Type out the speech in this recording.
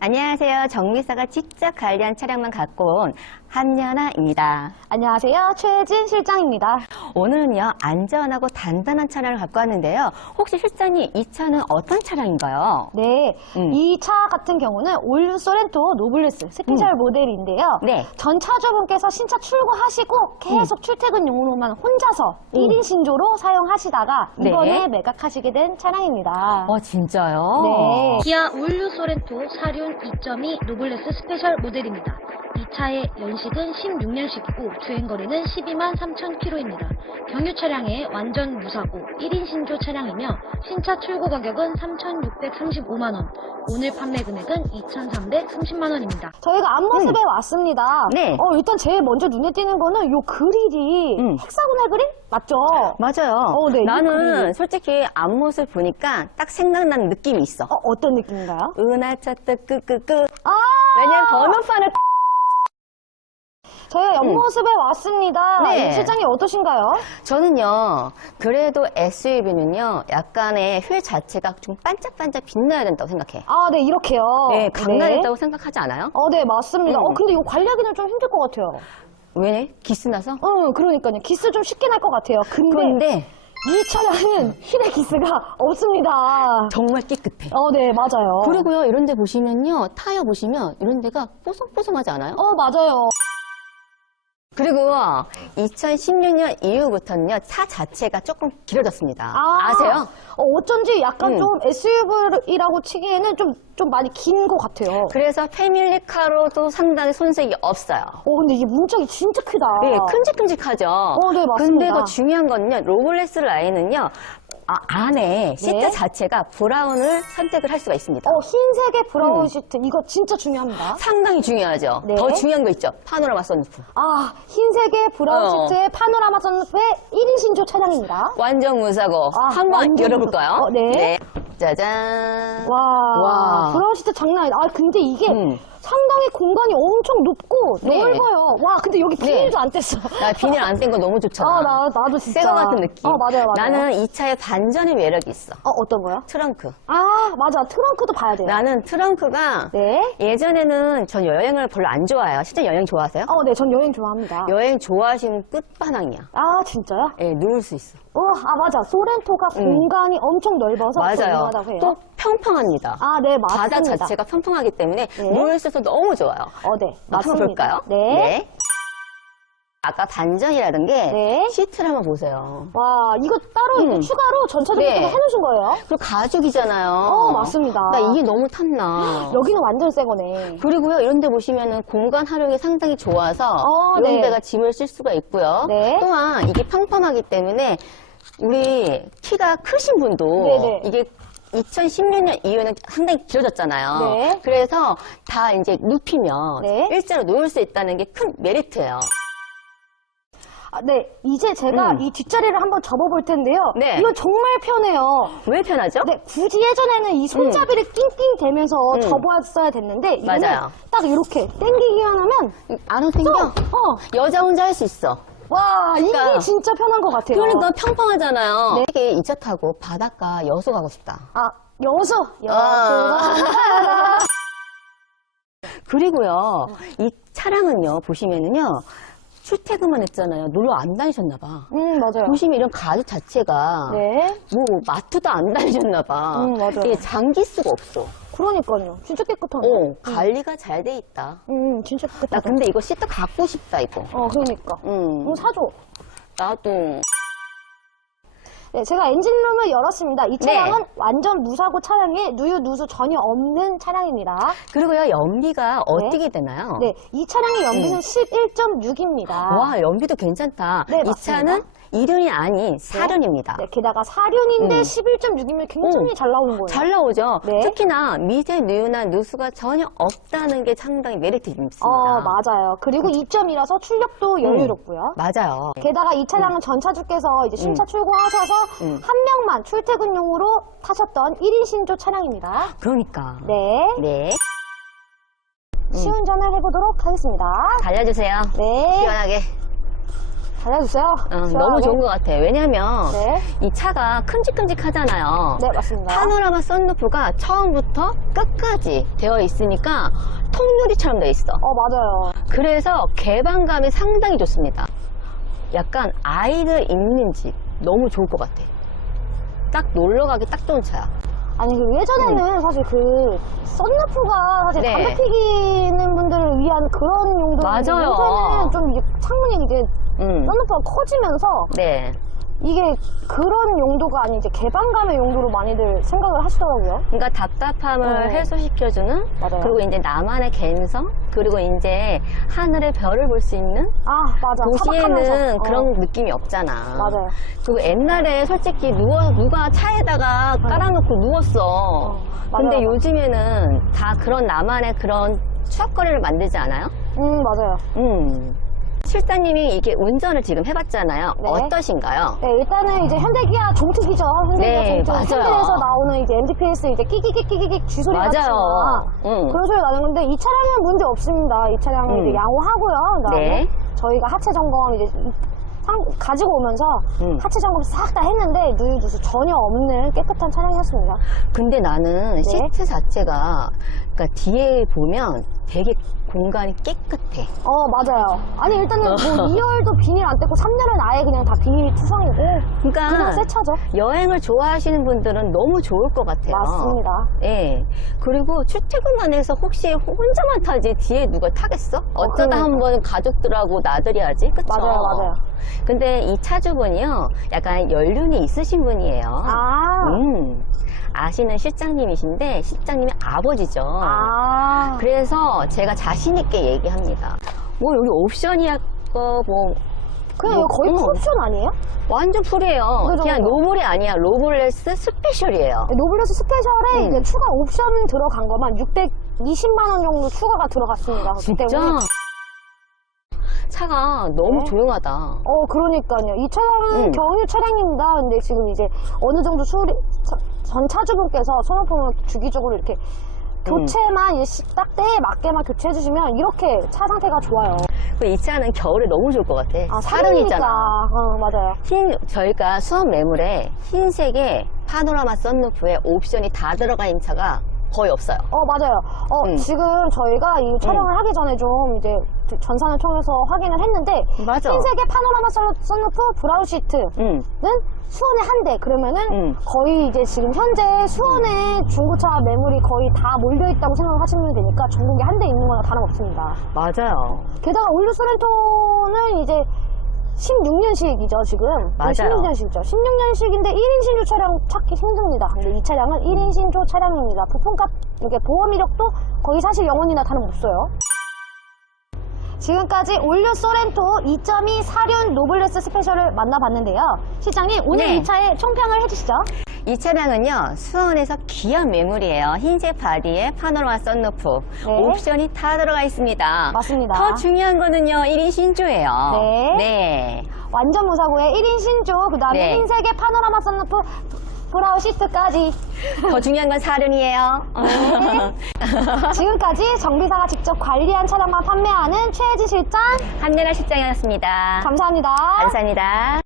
안녕하세요. 정비사가 직접 관리한 차량만 갖고 온 한연아입니다. 안녕하세요. 최진 실장입니다. 오늘은요, 안전하고 단단한 차량을 갖고 왔는데요. 혹시 실장님, 이 차는 어떤 차량인가요? 네, 음. 이차 같은 경우는 올류 소렌토 노블레스 스페셜 모델인데요. 네. 전 차주분께서 신차 출고하시고 계속 출퇴근용으로만 혼자서 음. 1인 신조로 사용하시다가 네. 이번에 매각하시게 된 차량입니다. 어, 진짜요? 네. 기아 올류 소렌토 사륜 2.2 노블레스 스페셜 모델입니다. 이 차의 연식은 16년식이고 주행거리는 12만 3천 킬로입니다. 경유 차량의 완전 무사고 1인 신조 차량이며 신차 출고 가격은 3,635만 원, 오늘 판매 금액은 2,330만 원입니다. 저희가 앞모습에 왔습니다. 네. 어, 일단 제일 먼저 눈에 띄는 거는 요 그릴이 음. 헥사고널 그릴? 맞죠? 맞아요. 어, 네, 이 나는. 솔직히 앞모습 보니까 딱 생각나는 느낌이 있어. 어, 어떤 느낌인가요? 은하차 뜨끄끄끄. 아! 왜냐면 번호판을 저희 옆모습에 왔습니다. 음. 네. 이 실장님 어떠신가요? 저는요, 그래도 SUV는요, 약간의 휠 자체가 좀 반짝반짝 빛나야 된다고 생각해. 아, 네, 이렇게요. 네, 강렬했다고 생각하지 않아요? 어, 네, 맞습니다. 음. 어, 근데 이거 관리하기는 좀 힘들 것 같아요. 왜? 기스 나서? 응, 그러니까요. 기스 좀 쉽게 날 것 같아요. 근데 그런데 이 차량은 힐의 기스가 없습니다. 정말 깨끗해. 어, 네, 맞아요. 그리고요, 이런 데 보시면요, 타이어 보시면 이런 데가 뽀송뽀송하지 않아요? 어, 맞아요. 그리고 2016년 이후부터는요, 차 자체가 조금 길어졌습니다. 아, 세요 어, 어쩐지 약간 음. 좀 SUV라고 치기에는 좀, 좀 많이 긴 것 같아요. 그래서 패밀리카로도 상당히 손색이 없어요. 어, 근데 이게 문짝이 진짜 크다. 네, 큼직큼직하죠. 어, 네, 맞습니다. 근데 그 중요한 거는요, 로블레스 라인은요, 아, 안에 시트 네. 자체가 브라운을 선택을 할 수가 있습니다. 어, 흰색의 브라운 음. 시트. 이거 진짜 중요합니다. 상당히 중요하죠. 네. 더 중요한 거 있죠. 파노라마 선루프. 아, 흰색의 브라운 어. 시트의 파노라마 선루프의 1인 신조 차량입니다. 완전 무사고. 아, 한번 열어볼까요? 어, 네. 짜잔. 와, 와. 브라운 시트 장난 아니다. 아, 근데 이게 음. 상당히 공간이 엄청 높고 네. 넓어요. 와, 근데 여기 비닐도 네. 안 뗐어. 나 비닐 안 뗀 거 너무 좋잖아. 아, 나, 나도 진짜. 새거 같은 느낌. 어, 맞아요, 맞아요. 나는 이 차에 반전의 매력이 있어. 어, 어떤 거요? 트렁크. 아, 맞아. 트렁크도 봐야 돼요. 나는 트렁크가 네. 예전에는 전 여행을 별로 안 좋아해요. 실제 여행 좋아하세요? 어, 네, 전 여행 좋아합니다. 여행 좋아하시면 끝판왕이야. 아, 진짜요? 예, 누울 수 있어. 어, 아, 맞아. 소렌토가 공간이 엄청 넓어서. 맞아요. 유명하다고 해요. 또 평평합니다. 아, 네, 맞습니다. 바다 자체가 평평하기 때문에 네. 누울 수 있어서 너무 좋아요. 어, 네, 맞습니다. 볼까요? 네. 아까 반전이라는 게 네. 시트를 한번 보세요. 와, 이거 따로 이거 음. 추가로 전차적으로 네. 해놓으신 거예요? 그리고 가죽이잖아요. 어, 맞습니다. 나 이게 너무 탔나. 여기는 완전 새 거네. 그리고요, 이런 데 보시면은 공간 활용이 상당히 좋아서 어, 이런 네. 데가 짐을 쓸 수가 있고요. 네. 또한 이게 평평하기 때문에 우리 키가 크신 분도 네네. 이게 2016년 이후에는 상당히 길어졌잖아요. 네. 그래서 다 이제 눕히면 네. 일자로 놓을 수 있다는 게 큰 메리트예요. 아, 네, 이제 제가 음. 이 뒷자리를 한번 접어볼 텐데요. 네. 이건 정말 편해요. 왜 편하죠? 네, 굳이 예전에는 이 손잡이를 낑낑 대면서 음. 접어야 됐는데 이거는 맞아요. 딱 이렇게 당기기만 하면 안으로 당겨. 어, 여자 혼자 할 수 있어. 와, 이게 그러니까. 진짜 편한 것 같아요. 그러니까 평평하잖아요. 네. 이게 이차 타고 바닷가 여수 가고 싶다. 아, 여수. 여수. 아. 그리고요, 이 차량은요, 보시면은요, 출퇴근만 했잖아요. 놀러 안 다니셨나 봐. 음, 맞아요. 보시면 이런 가죽 자체가, 네. 뭐, 마트도 안 다니셨나 봐. 음, 맞아요. 이게 장기 수가 없어. 그러니까요. 진짜 깨끗하네. 어, 관리가 잘 돼 있다. 음, 진짜 나 깨끗하다. 근데 이거 시트 갖고 싶다, 이거. 어, 그러니까. 음, 뭐 사줘. 나도. 네, 제가 엔진룸을 열었습니다. 이 네. 차량은 완전 무사고 차량에 누유, 누수 전혀 없는 차량입니다. 그리고요, 연비가 어떻게 되나요? 네, 이 차량의 연비는 11.6입니다. 음. 와, 연비도 괜찮다. 네, 이 맞습니다. 차는 2륜이 아닌 4륜입니다. 네, 게다가 4륜인데 음. 11.6이면 굉장히 오, 잘 나오는 거예요. 잘 나오죠? 네. 특히나 미세 누유나 누수가 전혀 없다는 게 상당히 메리트 있습니다. 어, 맞아요. 그리고 2.2라서 출력도 여유롭고요. 맞아요. 게다가 이 차량은 전차주께서 이제 신차 출고하셔서 음. 한 명만 출퇴근용으로 타셨던 1인 신조 차량입니다. 그러니까. 네. 네. 시운전을 해보도록 하겠습니다. 달려주세요. 네. 시원하게. 어, 시원하게. 너무 좋은 것 같아. 왜냐면 네. 이 차가 큼직큼직하잖아요. 네, 맞습니다. 파노라마 썬루프가 처음부터 끝까지 되어 있으니까 통유리처럼 되어 있어. 어, 맞아요. 그래서 개방감이 상당히 좋습니다. 약간 아이들 있는 집 너무 좋을 것 같아. 딱 놀러 가기 딱 좋은 차야. 아니, 그 예전에는 사실 그, 썬루프가 사실 음. 네. 담배 피기는 분들을 위한 그런 용도. 맞아요. 요새는 좀 이제 창문이 이제 음. 썬루프가 커지면서 네. 이게 그런 용도가 아닌 이제 개방감의 용도로 많이들 생각을 하시더라고요. 그러니까 답답함을 어. 해소시켜주는 맞아요. 그리고 이제 나만의 감성 그리고 이제 하늘의 별을 볼 수 있는 아, 맞아. 도시에는 차박하면서. 그런 어, 느낌이 없잖아. 맞아요. 그리고 옛날에 솔직히 누워 누가 차에다가 깔아놓고 누웠어. 어, 근데 맞아요. 요즘에는 다 그런 나만의 그런 추억거리를 만들지 않아요? 음, 맞아요. 음. 실장님이 이게 운전을 지금 해봤잖아요. 네. 어떠신가요? 네, 일단은 이제 현대기아 종특이죠. 현대기아 네, 종특. 맞아요. 현대에서 나오는 이제 MDPS 이제 끼끼끼끼끼 쥐소리 맞아요. 같지만 응. 그런 소리 나는 건데 이 차량은 문제 없습니다. 이 차량은 음. 이제 양호하고요. 그다음에 네. 저희가 하체 점검 이제 상- 가지고 오면서 음. 하체 점검 싹 다 했는데 누유두수 전혀 없는 깨끗한 차량이었습니다. 근데 나는 네. 시트 자체가 그러니까 뒤에 보면 되게 공간이 깨끗해. 어 맞아요. 아니 일단은 뭐 2열도 비닐 안 떼고 3열은 아예 그냥 다 비닐 투성이고 그러니까 그냥 새 차죠. 여행을 좋아하시는 분들은 너무 좋을 것 같아요. 맞습니다. 예. 그리고 출퇴근만 해서 혹시 혼자만 타지 뒤에 누가 타겠어? 어쩌다 그러니까. 한번 가족들하고 나들이 하지, 그쵸? 맞아요, 맞아요. 근데 이 차주분이요, 약간 연륜이 있으신 분이에요. 아, 음. 아시는 실장님이신데 실장님의 아버지죠. 아. 그래서 제가 자신 있게 얘기합니다. 뭐 여기 옵션이야, 뭐 그냥 뭐, 거의 음. 풀옵션 아니에요? 완전 풀이에요. 그 정도. 그냥 노블이 아니야. 로블레스 스페셜이에요. 노블레스 스페셜에 음. 이제 추가 옵션 들어간 것만 620만 원 정도 추가가 들어갔습니다. 진짜 때문에 차가 너무 네. 조용하다. 어 그러니까요. 이 차량은 음. 경유 차량입니다. 근데 지금 이제 어느 정도 수리 차- 전 차주분께서 소모품을 주기적으로 이렇게 교체만 이제 시- 딱 때에 맞게만 교체해 주시면 이렇게 차 상태가 좋아요. 그이 차는 겨울에 너무 좋을 것 같아. 아, 사륜이잖아. 어, 맞아요. 흰 저희가 수업 매물에 흰색에 파노라마 썬루프에 옵션이 다 들어가 있는 차가 거의 없어요. 어, 맞아요. 어, 음. 지금 저희가 이 촬영을 하기 전에 좀 이제 전산을 통해서 확인을 했는데 맞아. 흰색의 파노라마 썬루- 썬루프 브라운 시트는 응. 수원에 한 대. 그러면은 음. 거의 이제 지금 현재 수원에 중고차 매물이 거의 다 몰려 있다고 생각하시면 되니까 전국에 한 대 있는 거나 다름없습니다. 맞아요. 게다가 올류 소렌토는 이제 16년식이죠, 지금. 맞아요. 16년식이죠. 16년식인데 1인 신조 차량 찾기 힘듭니다. 근데 이 차량은 1인 신조 차량입니다. 부품값, 이게 보험 이력도 거의 사실 영원이나 다름 없어요. 지금까지 올류 소렌토 2.2 사륜 노블레스 스페셜을 만나봤는데요. 실장님, 오늘 네. 이 차의 총평을 해주시죠. 이 차량은요 수원에서 귀한 매물이에요. 흰색 바디에 파노라마 썬루프 네. 옵션이 다 들어가 있습니다. 맞습니다. 더 중요한 거는요 1인 신조예요. 네. 네. 완전 무사고의 1인 신조, 그 다음에 네. 흰색의 파노라마 썬루프 브라우 시트까지 더 중요한 건 사륜이에요. 지금까지 정비사가 직접 관리한 차량만 판매하는 최혜지 실장 한나라 실장이었습니다. 감사합니다. 감사합니다.